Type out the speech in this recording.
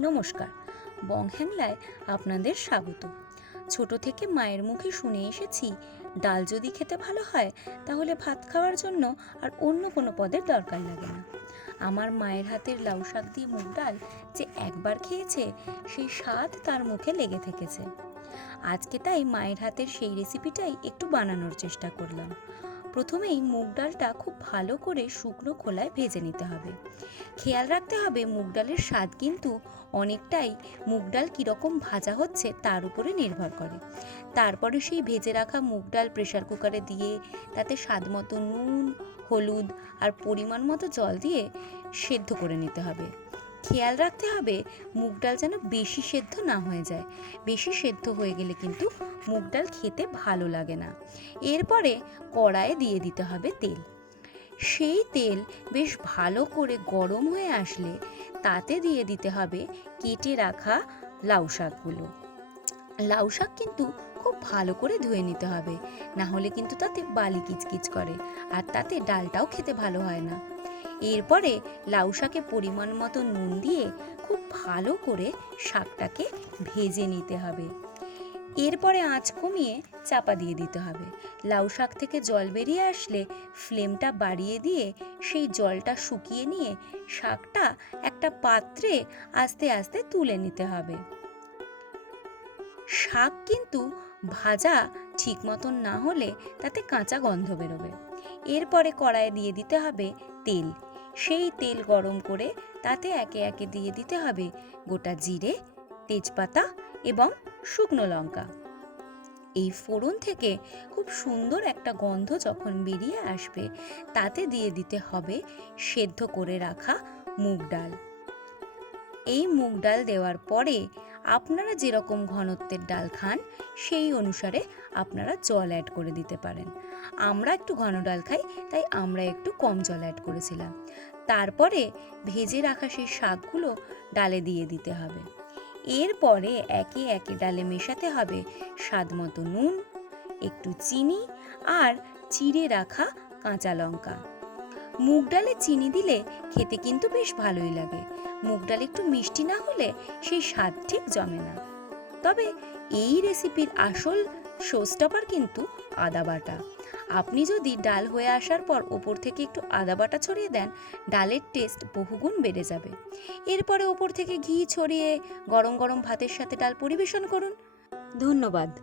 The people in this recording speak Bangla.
নমস্কার। বংহ্যাংলায় আপনাদের স্বাগত। ছোট থেকে মায়ের মুখে শুনে এসেছি, ডাল যদি খেতে ভালো হয়, তাহলে ভাত খাওয়ার জন্য আর অন্য কোনো পদের দরকার লাগে না। আমার মায়ের হাতের লাউ শাক দিয়ে মুগ ডাল যে একবার খেয়েছে, সেই স্বাদ তার মুখে লেগে থেকেছে। আজকে তাই মায়ের হাতের সেই রেসিপিটাই একটু বানানোর চেষ্টা করলাম। প্রথমেই মুগ ডালটা খুব ভালো করে শুকনো খোলায় ভেজে নিতে হবে। খেয়াল রাখতে হবে মুগ ডালের স্বাদ কিন্তু অনেকটাই মুগ ডাল কীরকম ভাজা হচ্ছে তার উপরে নির্ভর করে। তারপরে সেই ভেজে রাখা মুগ ডাল প্রেশার কুকারে দিয়ে তাতে স্বাদ মতো নুন, হলুদ আর পরিমাণ মতো জল দিয়ে সেদ্ধ করে নিতে হবে। খেয়াল রাখতে হবে মুগ ডাল যেন বেশি সেদ্ধ না হয়ে যায়। বেশি সেদ্ধ হয়ে গেলে কিন্তু মুগ ডাল খেতে ভালো লাগে না। এরপরে কড়াইয়ে দিয়ে দিতে হবে তেল। সেই তেল বেশ ভালো করে গরম হয়ে আসলে তাতে দিয়ে দিতে হবে কেটে রাখা লাউ শাকগুলো। লাউ শাক কিন্তু খুব ভালো করে ধুয়ে নিতে হবে, না হলে কিন্তু তাতে বালি কিচকিচ করে, আর তাতে ডালটাও খেতে ভালো হয় না। এরপরে লাউ শাকে পরিমাণ মতো নুন দিয়ে খুব ভালো করে শাকটাকে ভেজে নিতে হবে। এরপরে আঁচ কমিয়ে চাপা দিয়ে দিতে হবে। লাউ শাক থেকে জল বেরিয়ে আসলে ফ্লেমটা বাড়িয়ে দিয়ে সেই জলটা শুকিয়ে নিয়ে শাকটা একটা পাত্রে আস্তে আস্তে তুলে নিতে হবে। শাক কিন্তু ভাজা ঠিক মতন না হলে তাতে কাঁচা গন্ধ বেরোবে। এরপরে কড়াইয়ে দিয়ে দিতে হবে তেল। সেই তেল গরম করে তাতে একে একে দিয়ে দিতে হবে গোটা জিরে, তেজপাতা এবং শুকনো লঙ্কা। এই ফোড়ন থেকে খুব সুন্দর একটা গন্ধ যখন বেরিয়ে আসবে, তাতে দিয়ে দিতে হবে সেদ্ধ করে রাখা মুগ ডাল। এই মুগ ডাল দেওয়ার পরে আপনারা যেরকম ঘনত্বের ডাল খান, সেই অনুসারে আপনারা জল অ্যাড করে দিতে পারেন। আমরা একটু ঘন ডাল খাই, তাই আমরা একটু কম জল অ্যাড করেছিলাম। তারপরে ভেজে রাখা সেই শাকগুলো ডালে দিয়ে দিতে হবে। এরপরে একে একে ডালে মেশাতে হবে স্বাদ মতো নুন, একটু চিনি আর চিড়ে রাখা কাঁচা লঙ্কা। মুগ ডালে চিনি দিলে খেতে কিন্তু বেশ ভালোই লাগে। মুগ ডাল একটু মিষ্টি না হলে সেই স্বাদ ঠিক জমে না। তবে এই রেসিপির আসল শোস্টপার কিন্তু আদা বাটা। আপনি যদি ডাল হয়ে আসার পর ওপর থেকে একটু আদা বাটা ছড়িয়ে দেন, ডালের টেস্ট বহুগুণ বেড়ে যাবে। এরপরে ওপর থেকে ঘি ছড়িয়ে গরম গরম ভাতের সাথে ডাল পরিবেশন করুন। ধন্যবাদ।